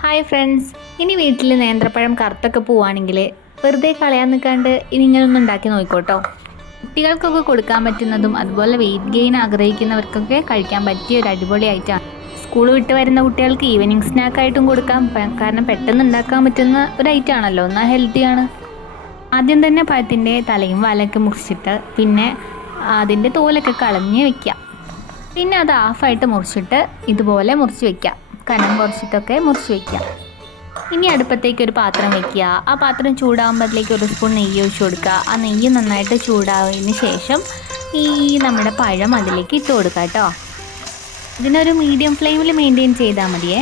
Hi friends, ഇനി വീട്ടിൽ നേന്ത്രപ്പഴം കറുത്തൊക്കെ പോവുകയാണെങ്കിൽ വെറുതെ കളയാൻ നിൽക്കാണ്ട് ഇനി ഇങ്ങനൊന്നും ഉണ്ടാക്കി നോക്കിക്കോട്ടോ. കുട്ടികൾക്കൊക്കെ കൊടുക്കാൻ പറ്റുന്നതും അതുപോലെ വെയിറ്റ് ഗെയിൻ ആഗ്രഹിക്കുന്നവർക്കൊക്കെ കഴിക്കാൻ പറ്റിയ ഒരു അടിപൊളി ഐറ്റമാണ്. സ്കൂൾ വിട്ട് വരുന്ന കുട്ടികൾക്ക് ഈവനിങ് സ്നാക്കായിട്ടും കൊടുക്കാം. കാരണം പെട്ടെന്ന് ഉണ്ടാക്കാൻ പറ്റുന്ന ഒരു ഐറ്റം ആണല്ലോ, എന്നാൽ ഹെൽത്തിയാണ്. ആദ്യം തന്നെ പഴത്തിൻ്റെ തലയും വാലൊക്കെ മുറിച്ചിട്ട് പിന്നെ അതിൻ്റെ തോലൊക്കെ കളഞ്ഞ് വെക്കുക. പിന്നെ അത് ഹാഫായിട്ട് മുറിച്ചിട്ട് ഇതുപോലെ മുറിച്ച് വെക്കുക. കനം കുറച്ചിട്ടൊക്കെ മുറിച്ച് വയ്ക്കുക. ഇനി അടുപ്പത്തേക്ക് ഒരു പാത്രം വയ്ക്കുക. ആ പാത്രം ചൂടാകുമ്പോൾ അതിലേക്ക് ഒരു സ്പൂൺ നെയ്യ് ഒഴിച്ച് കൊടുക്കുക. ആ നെയ്യ് നന്നായിട്ട് ചൂടായതിന് ശേഷം ഈ നമ്മുടെ പഴം അതിലേക്ക് ഇട്ട് കൊടുക്കുക കേട്ടോ. ഇതിനൊരു മീഡിയം ഫ്ലെയിമിൽ മെയിൻറ്റെയിൻ ചെയ്താൽ മതിയേ.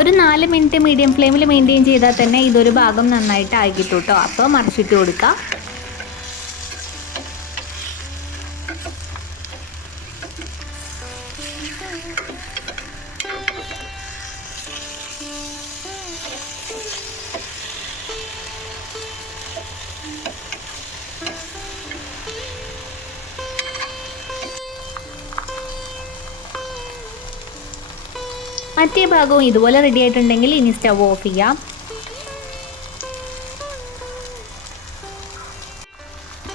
ഒരു 4 മിനിറ്റ് മീഡിയം ഫ്ലെയിമിൽ മെയിൻറ്റെയിൻ ചെയ്താൽ തന്നെ ഇതൊരു ഭാഗം നന്നായിട്ട് ആക്കിയിട്ടു കേട്ടോ. അപ്പോൾ മറിച്ചിട്ട് കൊടുക്കുക. മറ്റേ ഭാഗവും ഇതുപോലെ റെഡി ആയിട്ടുണ്ടെങ്കിൽ ഇനി സ്റ്റവ് ഓഫ് ചെയ്യാം.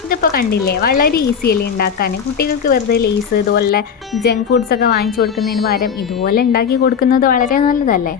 ഇതിപ്പോൾ കണ്ടില്ലേ, വളരെ ഈസിയല്ലേ ഉണ്ടാക്കാൻ. കുട്ടികൾക്ക് വെറുതെ ലേസ് ഇതുപോലെ ജങ്ക് ഫുഡ്സൊക്കെ വാങ്ങിച്ചു കൊടുക്കുന്നതിന് പകരം ഇതുപോലെ ഉണ്ടാക്കി കൊടുക്കുന്നത് വളരെ നല്ലതല്ലേ.